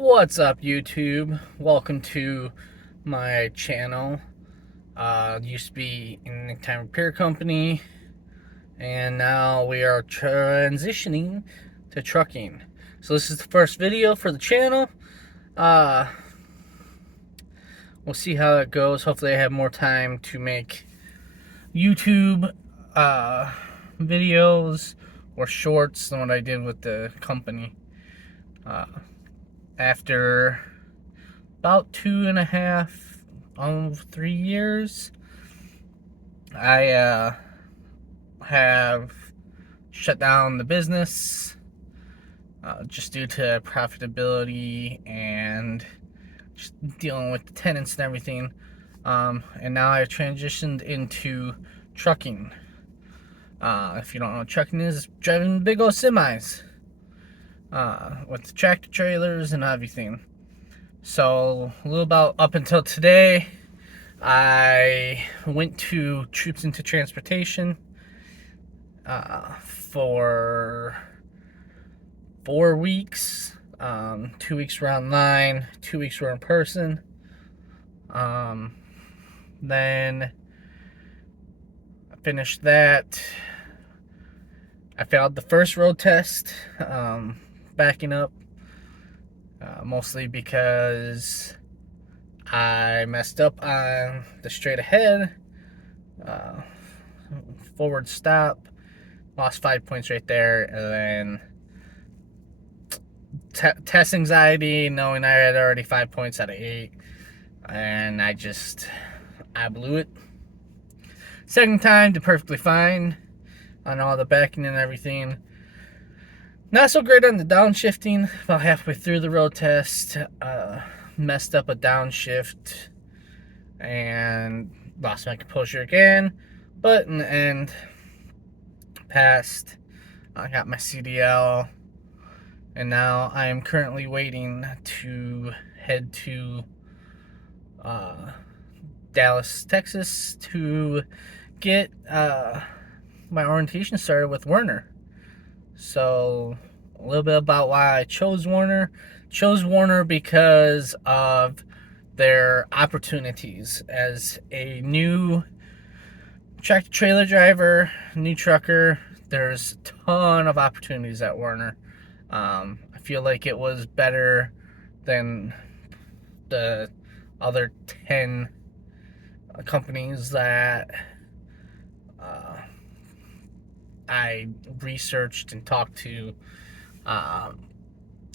What's up, YouTube? Welcome to my channel. Used to be an time repair company, and now we are transitioning to trucking. So this is the first video for the channel. Uh, we'll see how it goes. Hopefully, I have more time to make YouTube videos or shorts than what I did with the company. After about 2.5, almost 3 years, I have shut down the business just due to profitability and just dealing with the tenants and everything. And now I've transitioned into trucking. If you don't know what trucking is, it's driving big old semis with tractor trailers and everything. So a little about up until today, I went to Troops Into Transportation for 4 weeks. 2 weeks were online, 2 weeks were in person. Then I finished that. I failed the first road test, backing up, mostly because I messed up on the straight ahead, forward stop, lost 5 points right there, and then test anxiety, knowing I had already 5 points out of 8, and I blew it. Second time, did perfectly fine on all the backing and everything. Not so great on the downshifting. About halfway through the road test, messed up a downshift and lost my composure again. But in the end, passed. I got my CDL, and now I am currently waiting to head to Dallas, Texas to get my orientation started with Werner. So a little bit about why I chose Werner. Chose Werner because of their opportunities as a new tractor trailer driver, new trucker. There's a ton of opportunities at Werner. I feel like it was better than the other 10 companies that I researched and talked to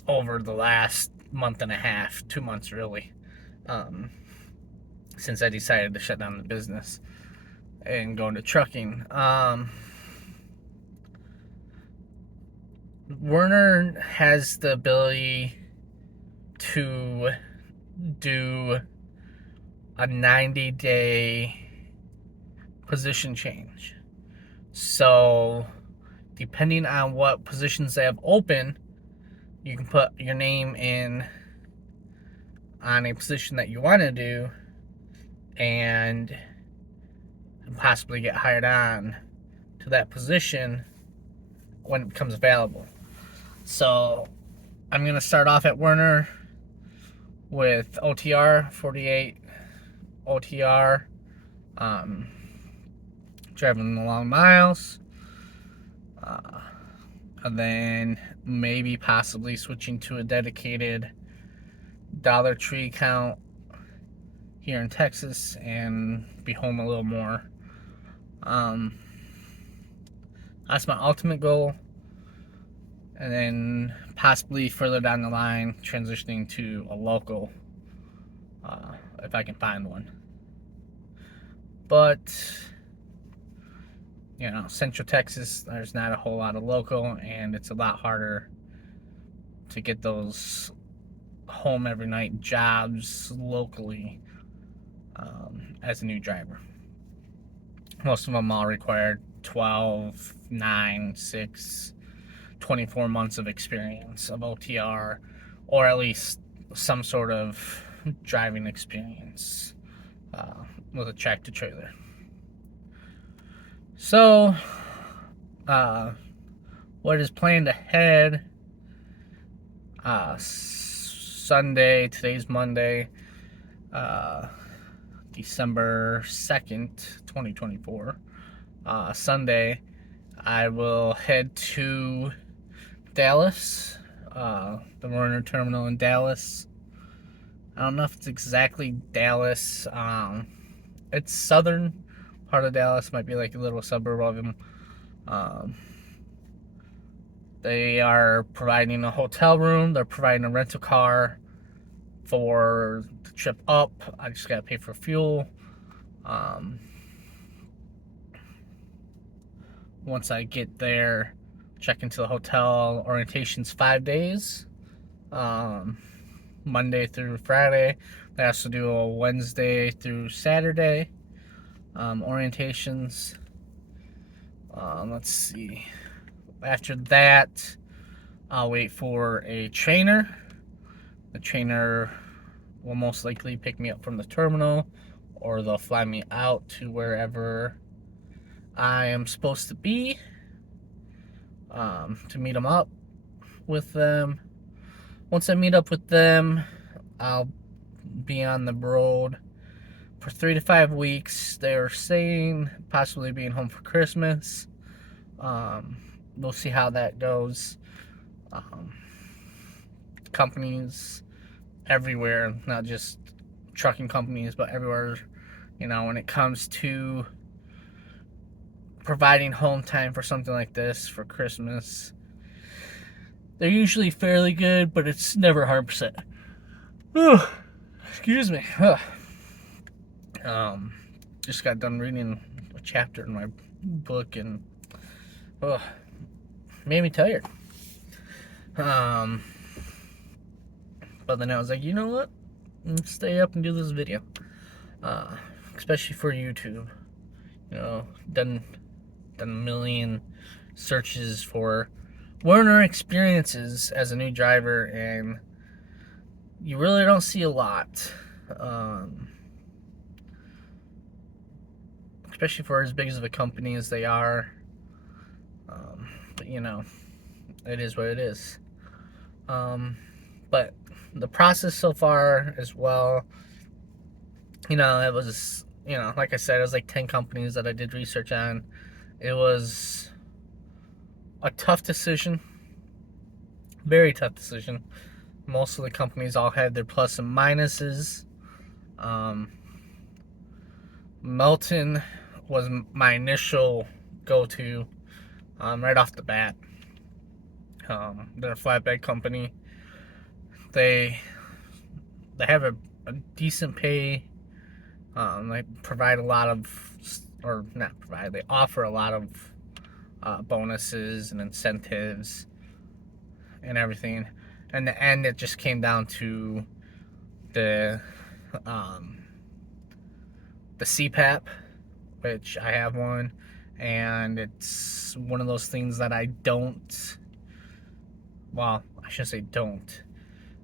over the last month and a half, 2 months really, since I decided to shut down the business and go into trucking. Werner has the ability to do a 90-day position change. So depending on what positions they have open, you can put your name in on a position that you want to do and possibly get hired on to that position when it becomes available. So I'm going to start off at Werner with OTR, 48 OTR, driving the long miles, and then maybe possibly switching to a dedicated Dollar Tree account here in Texas and be home a little more. That's my ultimate goal. And then possibly further down the line, transitioning to a local, if I can find one. But, you know, Central Texas, there's not a whole lot of local, and it's a lot harder to get those home every night jobs locally as a new driver. Most of them all required 12, 9, 6, 24 months of experience of OTR, or at least some sort of driving experience with a tractor trailer. So, what is planned ahead? Sunday, today's Monday, December 2nd, 2024. Sunday, I will head to Dallas, the Werner Terminal in Dallas. I don't know if it's exactly Dallas. It's southern part of Dallas, might be like a little suburb of them. They are providing a hotel room. They're providing a rental car for the trip up. I just gotta pay for fuel. Once I get there, check into the hotel. Orientation's 5 days, Monday through Friday. They also do a Wednesday through Saturday orientations. Let's see. After that, I'll wait for a trainer. The trainer will most likely pick me up from the terminal, or they'll fly me out to wherever I am supposed to be, to meet them up with them. Once I meet up with them, I'll be on the road for 3 to 5 weeks. They're saying possibly being home for Christmas. We'll see how that goes. Companies everywhere, not just trucking companies, but everywhere, when it comes to providing home time for something like this for Christmas, they're usually fairly good, but it's never 100%. Excuse me. Just got done reading a chapter in my book, and made me tired. But then I was like, you know what? Let's stay up and do this video. Especially for YouTube. Done a million searches for Werner experiences as a new driver, and you really don't see a lot. Especially for as big as of a company as they are. But it is what it is. But the process so far as well, it was, like I said, it was like 10 companies that I did research on. It was a tough decision, very tough decision. Most of the companies all had their plus and minuses. Melton was my initial go-to, right off the bat. They're a flatbed company. They have a decent pay. They provide a lot of, or not provide, they offer a lot of bonuses and incentives and everything. In the end, it just came down to the CPAP, which I have one, and it's one of those things that I don't, well, I shouldn't say don't,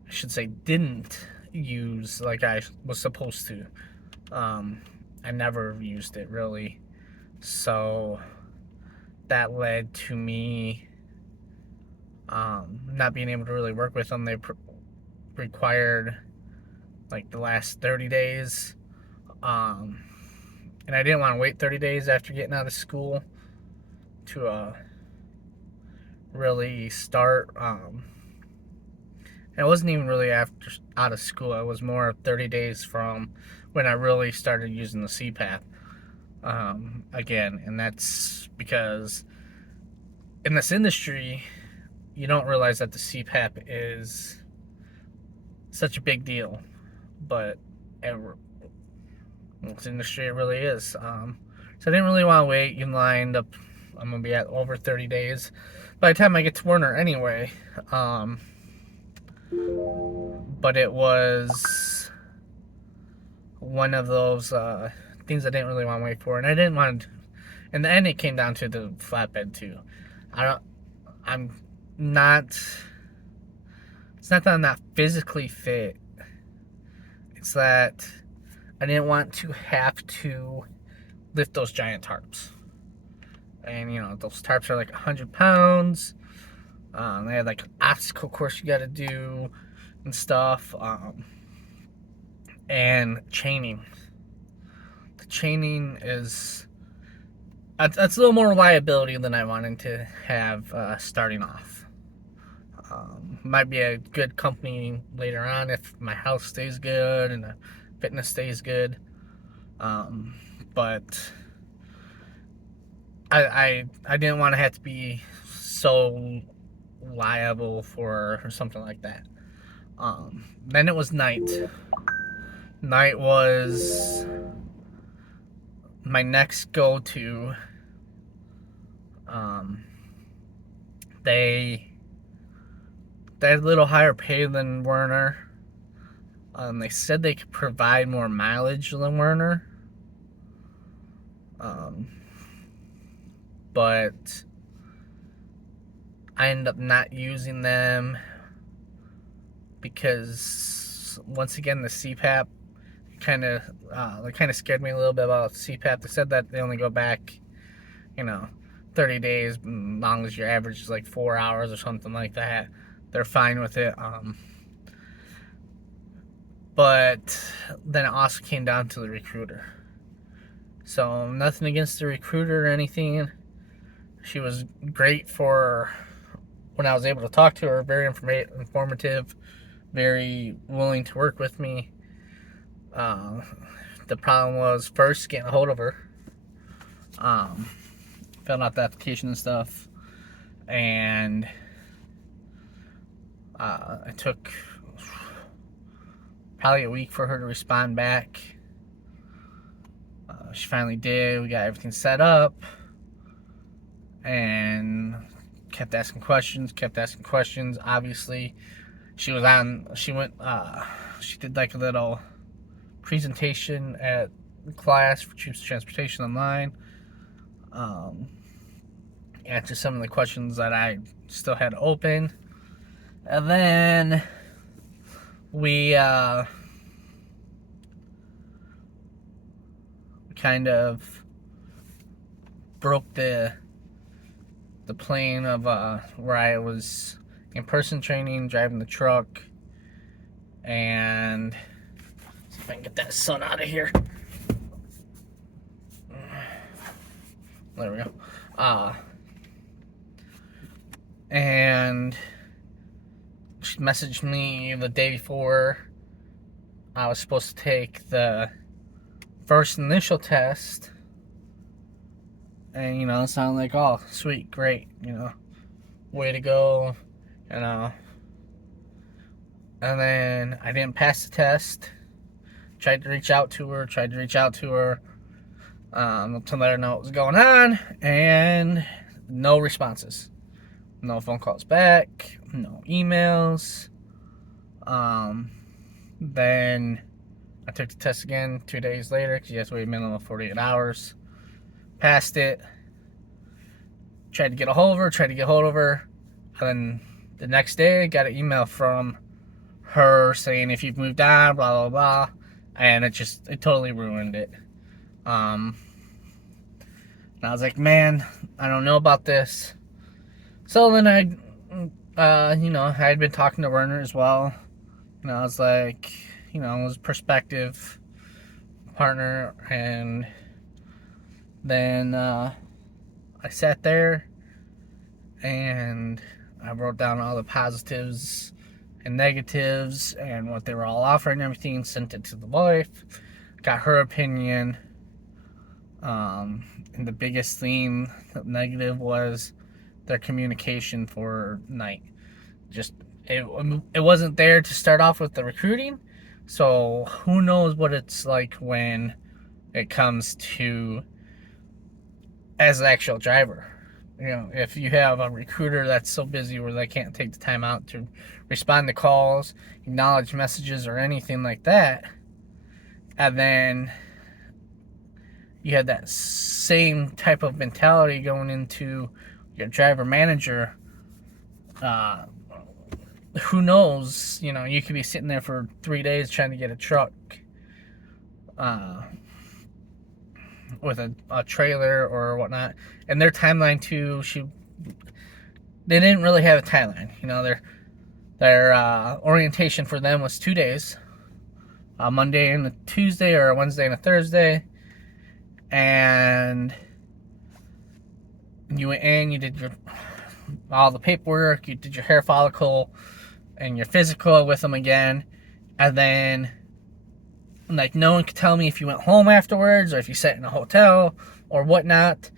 I should say didn't use like I was supposed to. I never used it really, so that led to me not being able to really work with them. They required like the last 30 days, and I didn't want to wait 30 days after getting out of school to really start. And it wasn't even really after out of school. It was more 30 days from when I really started using the CPAP again. And that's because in this industry, you don't realize that the CPAP is such a big deal, but in this industry it really is. So I didn't really want to wait in line. I'm gonna be at over 30 days by the time I get to Werner anyway. But it was one of those things I didn't really want to wait for, and I didn't want to. In the end, it came down to the flatbed too. I'm not. It's not that I'm not physically fit. It's that I didn't want to have to lift those giant tarps. And those tarps are like 100 pounds. They had like an obstacle course you got to do. and stuff, and chaining. The chaining is that's a little more reliability than I wanted to have starting off. Might be a good company later on if my house stays good and the fitness stays good. But I didn't want to have to be so liable for something like that. Then it was night. Night was my next go-to. They had a little higher pay than Werner. They said they could provide more mileage than Werner. But I ended up not using them because once again the CPAP kind of scared me a little bit about CPAP. They said that they only go back, 30 days, as long as your average is like 4 hours or something like that. They're fine with it. But then it also came down to the recruiter. So nothing against the recruiter or anything. She was great for when I was able to talk to her. Very informative, very willing to work with me. The problem was first getting a hold of her. Filling out the application and stuff. And it took probably a week for her to respond back. She finally did. We got everything set up. And kept asking questions. Obviously, she did like a little presentation at class for Choose Transportation Online. Answered some of the questions that I still had open. And then we kind of broke the plane of where I was in person training, driving the truck, and see if I can get that sun out of here. There we go. And she messaged me the day before I was supposed to take the first initial test. And, it sounded like, oh, sweet, great, way to go, And then I didn't pass the test. Tried to reach out to her, to let her know what was going on, and no responses. No phone calls back, no emails. Then I took the test again 2 days later, because you have to wait a minimum of 48 hours. Passed it. Tried to get a hold of her. And then the next day, I got an email from her saying, if you've moved on, blah, blah, blah. And it totally ruined it. And I was like, man, I don't know about this. So then I had been talking to Werner as well. And I was like, it was a prospective partner. And then I sat there and I wrote down all the positives and negatives and what they were all offering and everything, sent it to the wife, got her opinion. And the biggest thing, negative, was their communication for night. It wasn't there to start off with the recruiting, so who knows what it's like when it comes to as an actual driver. If you have a recruiter that's so busy where they can't take the time out to respond to calls, acknowledge messages, or anything like that, and then you had that same type of mentality going into your driver manager, who knows, you could be sitting there for 3 days trying to get a truck with a trailer or whatnot. And their timeline too, they didn't really have a timeline. Their orientation for them was 2 days, a Monday and a Tuesday, or a Wednesday and a Thursday. And you went in, you did all the paperwork, you did your hair follicle and your physical with them again, and then like no one could tell me if you went home afterwards or if you sat in a hotel or whatnot,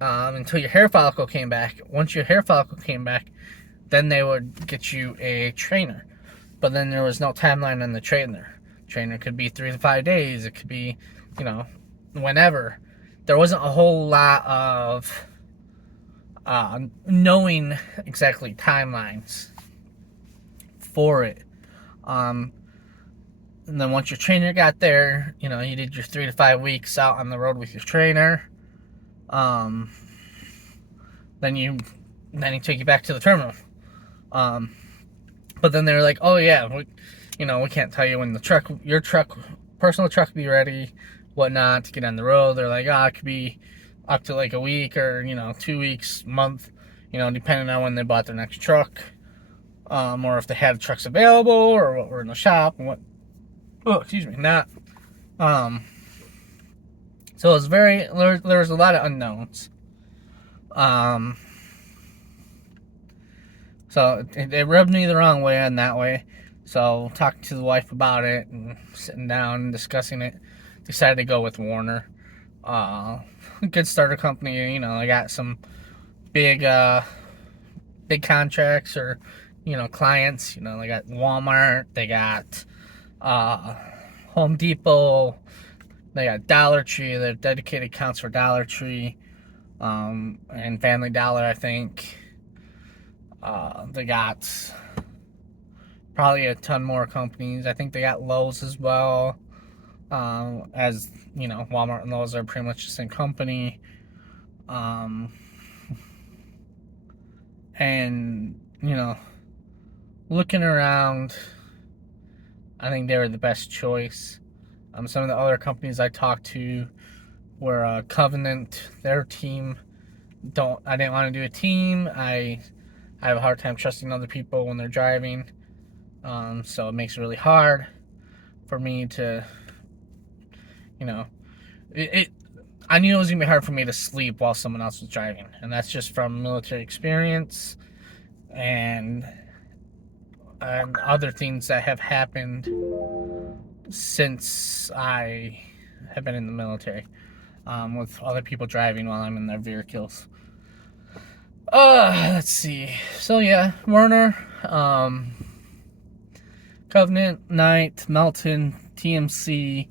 until your hair follicle came back. Once your hair follicle came back, then they would get you a trainer. But then there was no timeline on the trainer. Trainer could be 3 to 5 days. It could be, whenever. There wasn't a whole lot of knowing exactly timelines for it. And then once your trainer got there, you did your 3 to 5 weeks out on the road with your trainer. Then he took you back to the terminal. But then they were like, oh yeah, we can't tell you when your personal truck will be ready, whatnot, to get on the road. They're like, it could be up to like a week or, 2 weeks, month, depending on when they bought their next truck. Or if they had trucks available or what were in the shop and what. Oh, excuse me, not. So it was there was a lot of unknowns. So it rubbed me the wrong way in that way. So talking to the wife about it and sitting down and discussing it, decided to go with Werner. Good starter company. They got some big contracts or clients. They got Walmart. They got Home Depot. They got Dollar Tree. They have dedicated accounts for Dollar Tree, and Family Dollar, I think. They got probably a ton more companies. I think they got Lowe's as well. As Walmart and Lowe's are pretty much the same company. And looking around, I think they were the best choice. Some of the other companies I talked to were Covenant. Their team I didn't want to do a team. I have a hard time trusting other people when they're driving. So it makes it really hard for me to, I knew it was going to be hard for me to sleep while someone else was driving. And that's just from military experience and other things that have happened since I have been in the military, with other people driving while I'm in their vehicles. Let's see. So yeah, Werner, Covenant, Knight, Melton, TMC,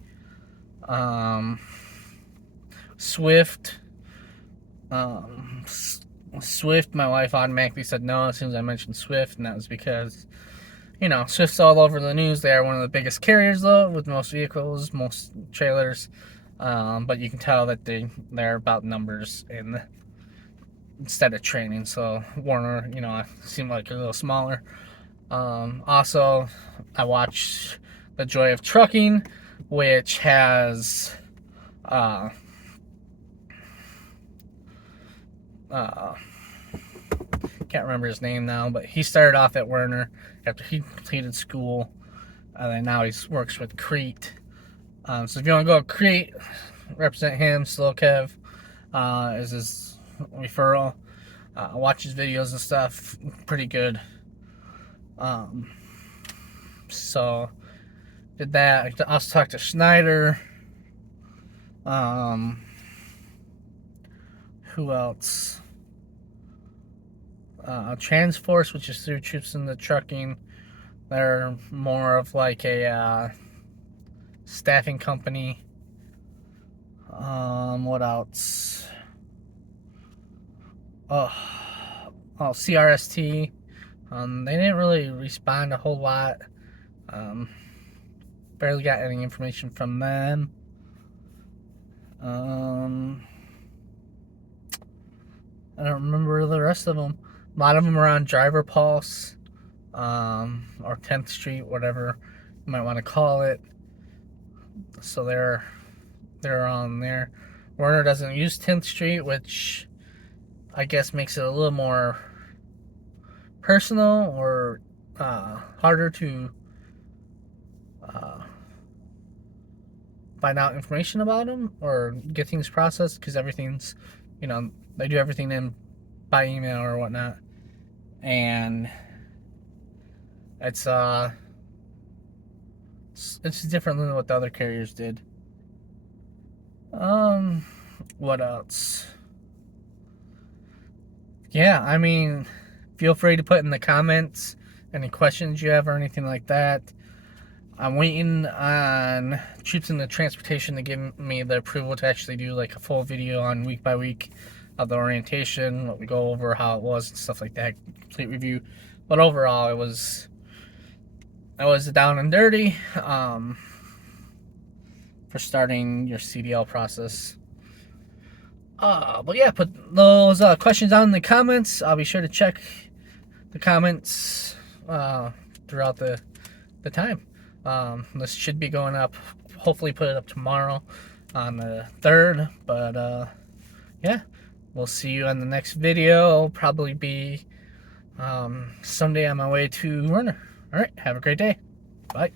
Swift. Swift, my wife automatically said no as soon as I mentioned Swift, and that was because, Swift's all over the news. They are one of the biggest carriers, though, with most vehicles, most trailers. But you can tell that they're about numbers instead of training. So Werner, seemed like a little smaller. Also, I watched The Joy of Trucking, which has can't remember his name now, but he started off at Werner after he completed school, and then now he works with Crete. So if you want to go to Crete, represent him. Slokev is his referral. Watch his videos and stuff. Pretty good. So did that. I also talked to Schneider. Who else? Transforce, which is through Troops in the Trucking. They're more of like a staffing company. What else? CRST. They didn't really respond a whole lot. Barely got any information from them. I don't remember the rest of them. A lot of them are on Driver Pulse, or 10th Street, whatever you might want to call it. So they're on there. Werner doesn't use 10th Street, which I guess makes it a little more personal, or harder to find out information about them or get things processed, because everything's, they do everything in by email or whatnot, and it's different than what the other carriers did. What else? Yeah, I mean, feel free to put in the comments any questions you have or anything like that. I'm waiting on Troops in the Transportation to give me the approval to actually do like a full video on week by week of the orientation, what we go over, how it was, and stuff like that, complete review. But overall, it was down and dirty for starting your CDL process. But yeah, put those questions down in the comments. I'll be sure to check the comments throughout the time. This should be going up, hopefully put it up tomorrow on the 3rd. But yeah, we'll see you on the next video. It'll probably be someday on my way to Werner. Alright, have a great day. Bye.